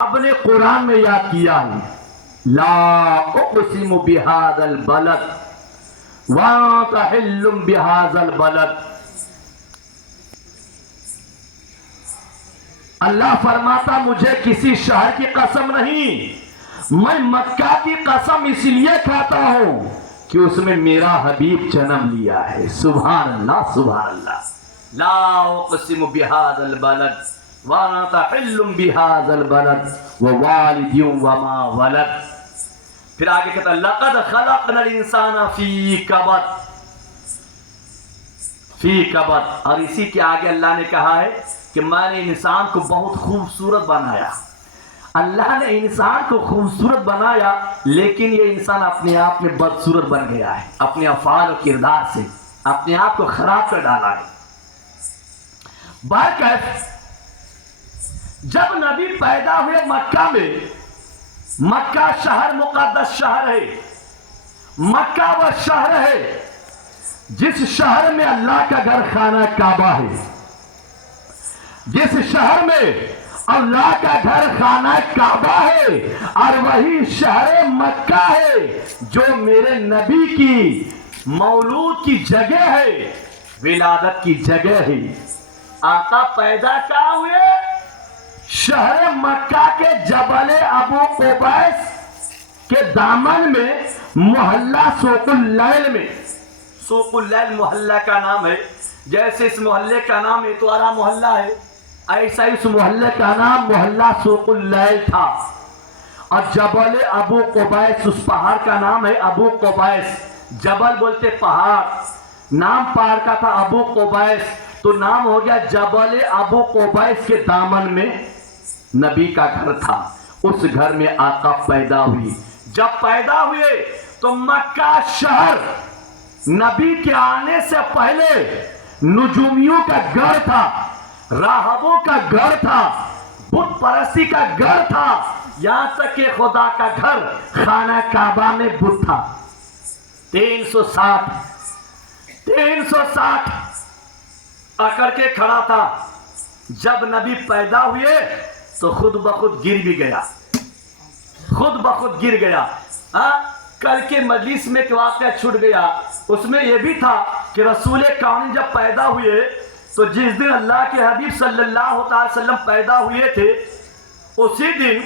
اب نے قرآن میں یاد کیا ہے لا اقسم بهذا البلد وانت حل بهذا البلد. اللہ فرماتا مجھے کسی شہر کی قسم نہیں، میں مکہ کی قسم اس لیے کھاتا ہوں کہ اس میں میرا حبیب جنم لیا ہے. سبحان اللہ سبحان اللہ. لا اقسم بهذا البلد وانت حل بهذا البلد ووالد وما ولد. پھر آگے کہتا ہے لقد خلقنا الانسان فی کبد فی کبد. اور اسی کے آگے اللہ نے کہا ہے کہ میں نے انسان کو بہت خوبصورت بنایا. اللہ نے انسان کو خوبصورت بنایا لیکن یہ انسان اپنے آپ میں بدصورت بن گیا ہے. اپنے افعال و کردار سے اپنے آپ کو خراب کر ڈالا ہے. برکت جب نبی پیدا ہوئے مکہ میں، مکہ شہر مقدس شہر ہے. مکہ وہ شہر ہے جس شہر میں اللہ کا گھر خانہ کعبہ ہے. جس شہر میں اللہ کا گھر خانہ کعبہ ہے اور وہی شہر مکہ ہے جو میرے نبی کی مولود کی جگہ ہے، ولادت کی جگہ ہے. آقا پیدا کہاں ہوئے؟ شہر مکہ کے جبل ابو قبیس کے دامن میں، محلہ سوق اللیل میں. سوق اللیل محلہ کا نام ہے. جیسے اس محلے کا نام اتوارا محلہ ہے، ایسا اس محلے کا نام محلہ سوق اللیل تھا. اور جبل ابو قبیس اس پہاڑ کا نام ہے ابو قبیس. جبل بولتے پہاڑ، نام پہاڑ کا تھا ابو قبیس تو نام ہو گیا جبل ابو قبیس کے دامن میں نبی کا گھر تھا. اس گھر میں آقا پیدا ہوئی. جب پیدا ہوئے تو مکہ شہر نبی کے آنے سے پہلے نجومیوں کا گھر تھا، راہبوں کا گھر تھا، بت پرستی کا گھر تھا. یہاں تک کہ خدا کا گھر خانہ کعبہ میں بت تھا. 360 اکڑ کے کھڑا تھا. جب نبی پیدا ہوئے تو خود بخود گر بھی گیا. خود بخود گر گیا. کل کے مجلس میں ایک واقعہ چھوٹ گیا. اس میں یہ بھی تھا کہ رسول کون جب پیدا ہوئے تو جس دن اللہ کے حبیب صلی اللہ علیہ وسلم پیدا ہوئے تھے اسی دن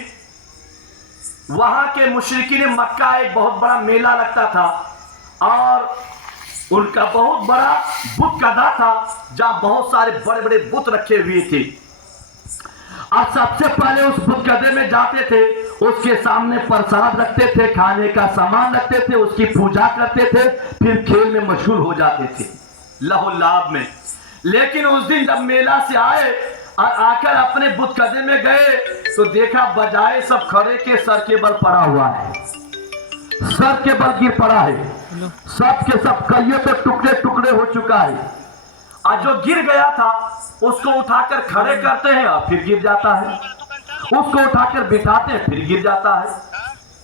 وہاں کے مشرکین مکہ ایک بہت بڑا میلہ لگتا تھا اور ان کا بہت بڑا بت گدھا تھا جہاں بہت سارے بڑے بڑے بت رکھے ہوئے تھے. اور سب سے پہلے اس بت گدھے میں جاتے تھے، اس کے سامنے پرساد رکھتے تھے، کھانے کا سامان رکھتے تھے، اس کی پوجا کرتے تھے، پھر کھیل میں مشغول ہو جاتے تھے لہو لعب میں. لیکن اس دن جب میلہ سے آئے اور آ کر اپنے بت گدھے میں گئے تو دیکھا بجائے سب کھڑے کے سر کے بل پڑا ہوا ہے. سر کے بل گر پڑا ہے. سب کے سب کئیوں پہ ٹکڑے ٹکڑے ہو چکا ہے. اور جو گر گیا تھا اس کو اٹھا کر کھڑے کرتے ہیں اور پھر گر جاتا ہے. اس کو اٹھا کر بٹھاتے ہیں پھر گر جاتا ہے.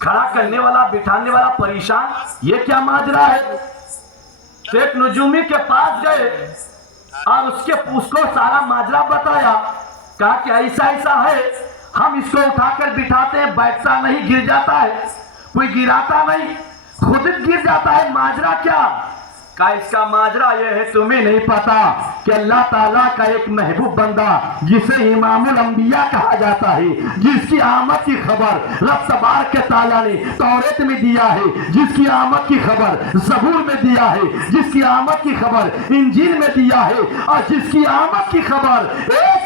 کھڑا کرنے والا بٹھانے والا پریشان، یہ کیا ماجرا ہے؟ تو ایک نجومی کے پاس گئے اور اس کو سارا ماجرا بتایا. کہا کہ ایسا ایسا ہے، ہم اس کو اٹھا کر بٹھاتے ہیں، بیٹھتا نہیں، گر جاتا ہے، کوئی گراتا نہیں، خود گر جاتا ہے. ماجرا کیا؟ کہ اس کا ماجرا یہ ہے تمہیں نہیں پتا کہ اللہ تعالیٰ کا ایک محبوب بندہ جسے امام الانبیاء کہا جاتا ہے، جس کی آمد کی خبر رب تبارک تعالیٰ نے توریت میں دیا ہے، جس کی آمد کی خبر زبور میں دیا ہے، جس کی آمد کی خبر انجیل میں دیا ہے، اور جس کی آمد کی خبر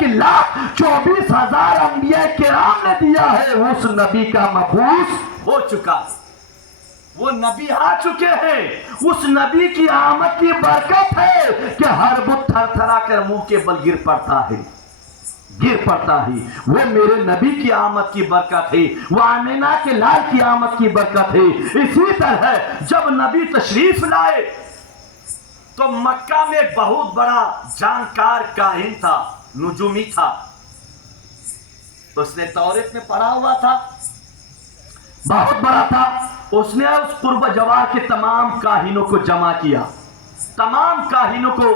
1,24,000 انبیاء کرام نے دیا ہے، اس نبی کا مبعوث ہو چکا ہے. وہ نبی آ چکے ہیں. اس نبی کی آمد کی برکت ہے کہ ہر بت تھر تھرا کر منہ کے بل گر پڑتا ہے. وہ میرے نبی کی آمد کی برکت ہے، وہ آمینہ کے لال کی آمد کی برکت ہے. اسی طرح جب نبی تشریف لائے تو مکہ میں ایک بہت بڑا جانکار کاہن تھا، نجومی تھا. اس نے توریت میں پڑھا ہوا تھا، بہت بڑا تھا. اس نے اس قرب جوار کے تمام کاہنوں کو جمع کیا، تمام کاہنوں کو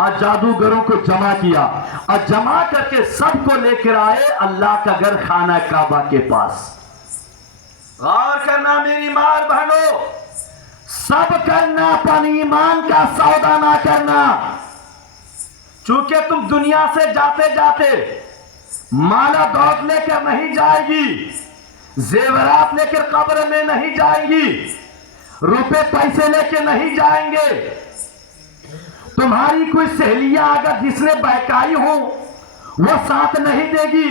اور جادوگروں کو جمع کیا اور جمع کر کے سب کو لے کر آئے اللہ کا گھر خانہ کعبہ کے پاس. غور کرنا میری ماں بہنوں، سب کرنا اپن ایمان کا سودا نہ کرنا. چونکہ تم دنیا سے جاتے جاتے مالا دولت لے کر نہیں جائے گی، زیورات لے کر قبر میں نہیں جائیں گی، روپے پیسے لے کے نہیں جائیں گے. تمہاری کوئی سہیلیاں اگر جس نے بہکائی ہو وہ ساتھ نہیں دے گی.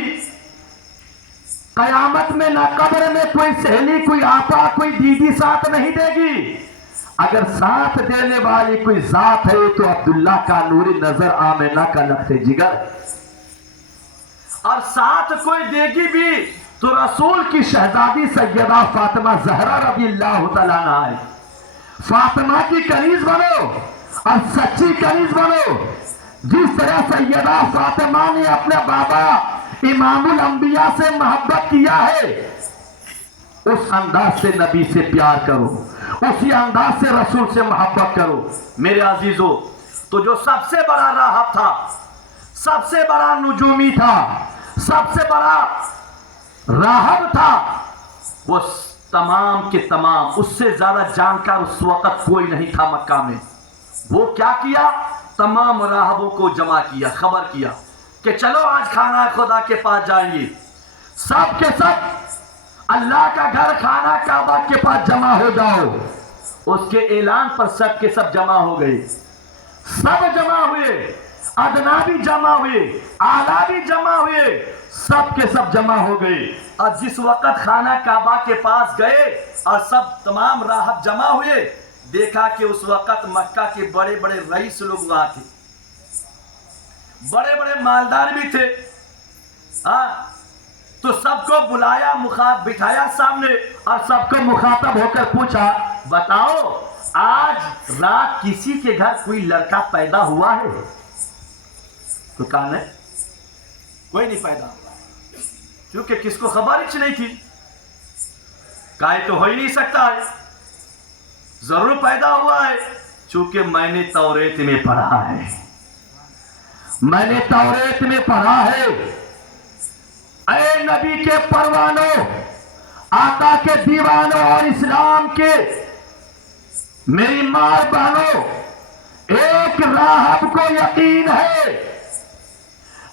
قیامت میں نہ قبر میں کوئی سہیلی، کوئی آپا، کوئی دیدی ساتھ نہیں دے گی. اگر ساتھ دینے والی کوئی ذات ہے تو عبداللہ کا نوری نظر آمنہ کا لخت جگر. اور ساتھ کوئی دے گی بھی تو رسول کی شہزادی سیدہ فاطمہ زہرا رضی اللہ تعالیٰ عنہا ہے. فاطمہ کی کنیز بنو اور سچی کنیز بنو. جس طرح سیدہ فاطمہ نے اپنے بابا امام الانبیاء سے محبت کیا ہے، اس انداز سے نبی سے پیار کرو، اسی انداز سے رسول سے محبت کرو. میرے عزیزو، تو جو سب سے بڑا راہب تھا، سب سے بڑا نجومی تھا، سب سے بڑا راہب تھا، وہ تمام کے تمام، اس سے زیادہ جانکار اس وقت کوئی نہیں تھا مکہ میں. وہ کیا کیا؟ تمام راہبوں کو جمع کیا، خبر کیا کہ چلو آج خانہ خدا کے پاس جائیں گے. سب کے سب اللہ کا گھر خانہ کعبہ کے پاس جمع ہو جاؤ. اس کے اعلان پر سب کے سب جمع ہو گئے. سب جمع ہوئے، ادنا بھی جمع ہوئے، اعلیٰ بھی جمع ہوئے، سب کے سب جمع ہو گئے. اور جس وقت خانہ کعبہ کے پاس گئے اور سب تمام راہب جمع ہوئے، دیکھا کہ اس وقت مکہ کے بڑے بڑے رئیس لوگ وہاں تھے، بڑے بڑے مالدار بھی تھے. تو سب کو بلایا، بٹھایا سامنے اور سب کو مخاطب ہو کر پوچھا، بتاؤ آج رات کسی کے گھر کوئی لڑکا پیدا ہوا ہے؟ تو کہا نہیں، کوئی نہیں پیدا ہوا، کیونکہ کس کو خبر ہی نہیں تھی. کہا تو ہو ہی نہیں سکتا ہے، ضرور پیدا ہوا ہے، چونکہ میں نے توریت میں پڑھا ہے، میں نے توریت میں پڑھا ہے. اے نبی کے پروانوں، آقا کے دیوانوں اور اسلام کے میری ماں بہنوں، ایک راہب کو یقین ہے،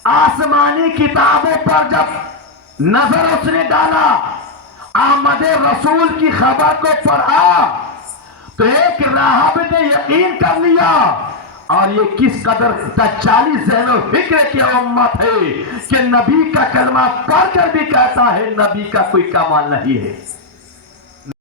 آسمانی کتابوں پر جب نظر اس نے ڈالا، آمد رسول کی خبر کو پڑھا، تو ایک راہب نے یقین کر لیا. اور یہ کس قدر دجالی ذہن و فکر کی امت ہے کہ نبی کا کلمہ پڑھ کر بھی کہتا ہے نبی کا کوئی کمال نہیں ہے.